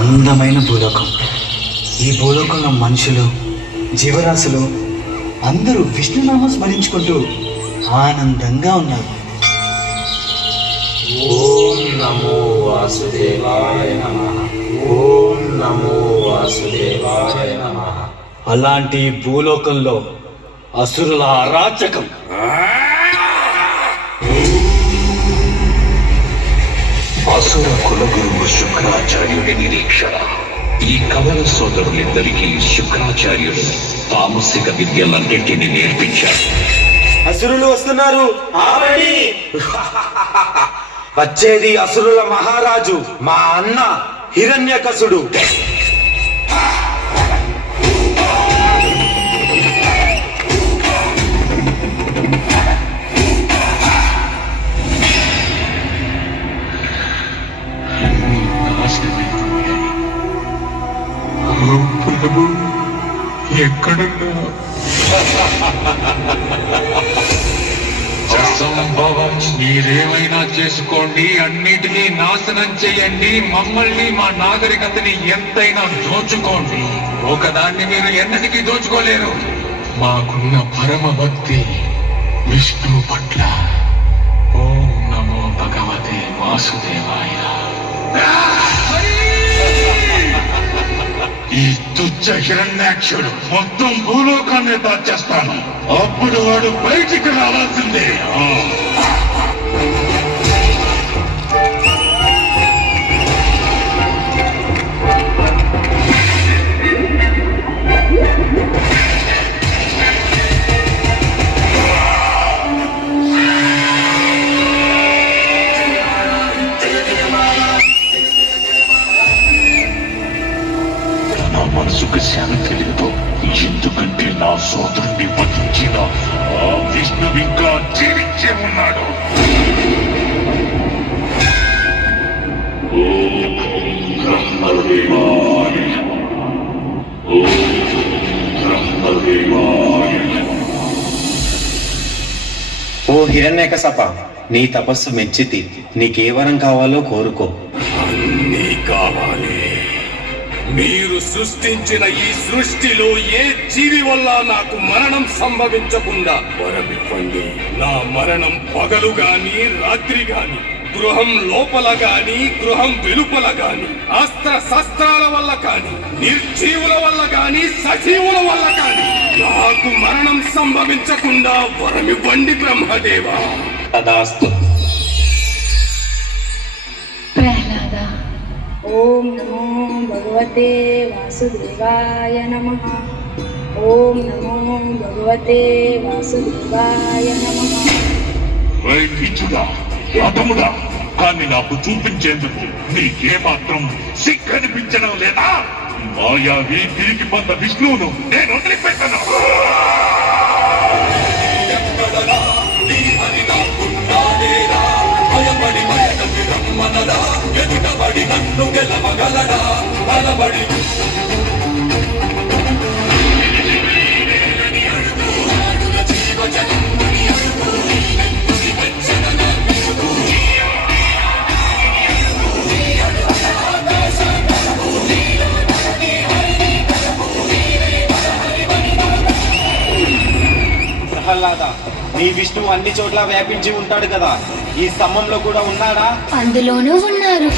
అందమైన భూలోకం. ఈ భూలోకంలో మనుషులు, జీవరాశులు అందరూ విష్ణునామం స్మరించుకుంటూ ఆనందంగా ఉన్నారు. ఓం నమో వాసుదేవాయ నమః. ఓం నమో వాసుదేవాయ నమః. అలాంటి భూలోకంలో అసురుల అరాచకం. అసుర కులగురువు శుక్రాచార్యుడి నిరీక్షణ. ఈ కవల సోదరులిద్దరికీ శుక్రాచార్యుడు తామసిక విద్యలన్నింటినీ నేర్పించాడు. అసురులు వస్తున్నారు. వచ్చేది అసురుల మహారాజు, మా అన్న హిరణ్యకశుడు. ప్రభు, ఎక్కడున్నా అసంభవం. మీరేమైనా చేసుకోండి, అన్నిటినీ నాశనం చేయండి, మమ్మల్ని మా నాగరికతని ఎంతైనా దోచుకోండి. ఒకదాన్ని మీరు ఎన్నటికీ దోచుకోలేరు. మాకున్న పరమ భక్తి విష్ణు పట్ల. ఓం నమో భగవతే వాసుదేవాయ. ఈ తుచ్చ హిరణ్యాక్షుడు మొత్తం భూలోకాన్ని దాచేస్తాను. అప్పుడు వాడు బయటికి రావాల్సిందే. నా మనసుకు శాంతి లేదు, ఎందుకంటే నా సోదరుణ్ణి వధించిన ఆ విష్ణు ఇంకా జీవించే ఉన్నాడు. ఓం బ్రహ్మదేవాయ. ఓం బ్రహ్మదేవాయ. ఓ హిరణ్యకశప, నీ తపస్సు మెచ్చితి. నీకే వరం కావాలో కోరుకో. అన్నీ కావాలి. మీరు సృష్టించిన ఈ సృష్టిలో ఏ జీవి వల్ల నాకు మరణం సంభవించకుండా వరమివ్వండి. నా మరణం పగలు గాని రాత్రి గాని, గృహం లోపల గాని గృహం వెలుపల గాని, అస్త్ర శస్త్రాల వల్ల కాని, నిర్జీవుల వల్ల కాని, సజీవుల వల్ల కాని నాకు మరణం సంభవించకుండా వరమివ్వండి బ్రహ్మదేవా. తదాస్తు. ప్రహ్లాద. ఓం నమో భగవతే వాసుదేవాయ నమః. ఓం నమో భగవతే వాసుదేవాయ నమః. వైద్యుడా, అతముడా, కానీ నాకు చూపించేందుకు నీకేమాత్రం సిగ్గనిపించడం లేదా? మాయావి తిరిగి పొంద విష్ణువును నేను వదిలిపెట్టను. ప్రహ్లాద, నీ విష్ణువు అన్ని చోట్ల వ్యాపించి ఉంటాడు కదా, ఈ స్తంభంలో కూడా ఉన్నాడా? అందులోనూ ఉన్నారు.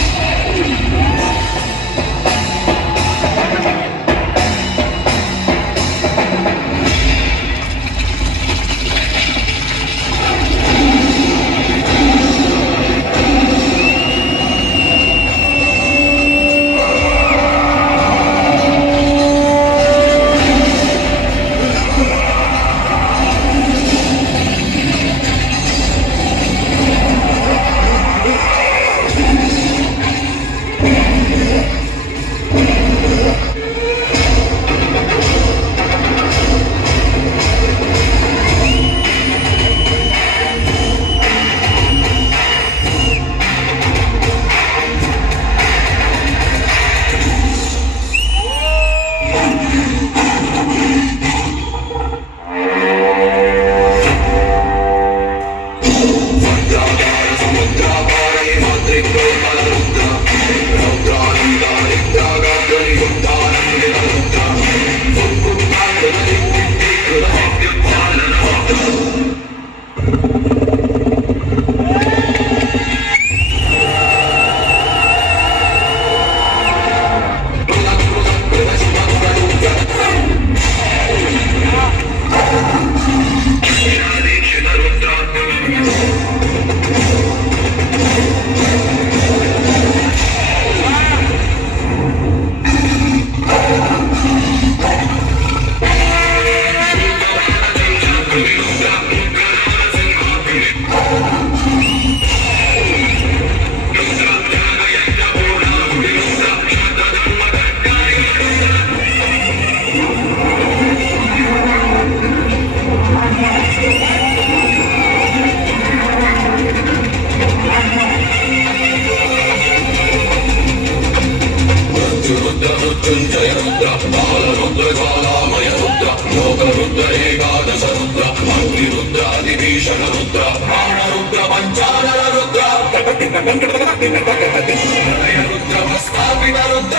రుద్ర మృత్యుంజయ రుద్ర బాల రుద్ర జ్వాలామయ రుద్ర లోక రుద్ర ఏకాదశ రుద్ర అగ్ని రుద్ర అధిభీషణ రుద్ర ప్రాణ రుద్ర పంచానన రుద్ర రుద్ర భస్మాపిత రుద్ర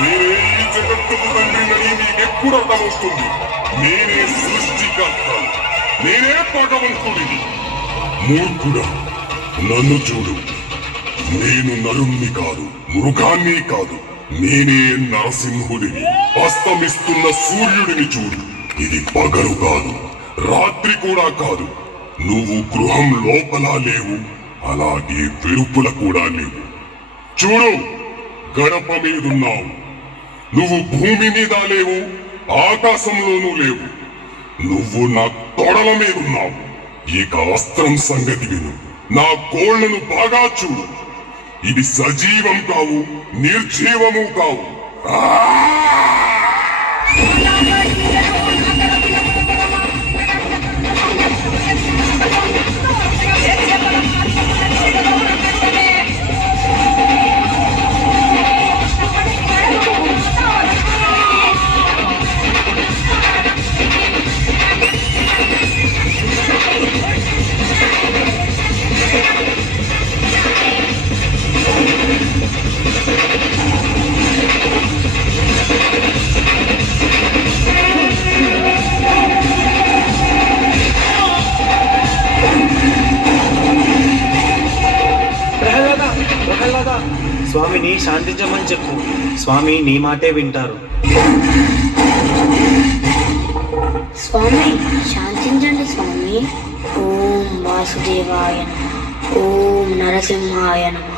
నేనే ఈ జగత్తుకు తండ్రినని నీకెప్పుడు అర్థమవుతుంది? నేనే సృష్టికర్త, నేనే భగవంతుడిని. మూర్ఖుడా, నన్ను చూడు. నేను నరుణ్ణి కాదు, మృగాన్ని కాదు. నేనే నరసింహుడిని. అస్తమిస్తున్న సూర్యుడిని చూడు. ఇది పగలు కాదు, రాత్రి కూడా కాదు. నువ్వు గృహం లోపల లేవు, అలాగే వెలుపుల కూడా లేవు. చూడు, గడప మీదున్నావు. నువ్వు భూమి మీద లేవు, ఆకాశంలోనూ లేవు. నువ్వు నా తొడల మీదున్నావు. ఇక అస్త్రం సంగతి విను. నా కోళ్లను బాగా చూడు. ఇది సజీవం కావు, నిర్జీవము కావు. స్వామిని శాంతించమని చెప్పు. స్వామి నీ మాటే వింటారు. స్వామి శాంతించండి స్వామి. ఓం వాసుదేవాయ నమః. ఓం నరసింహాయ నమః.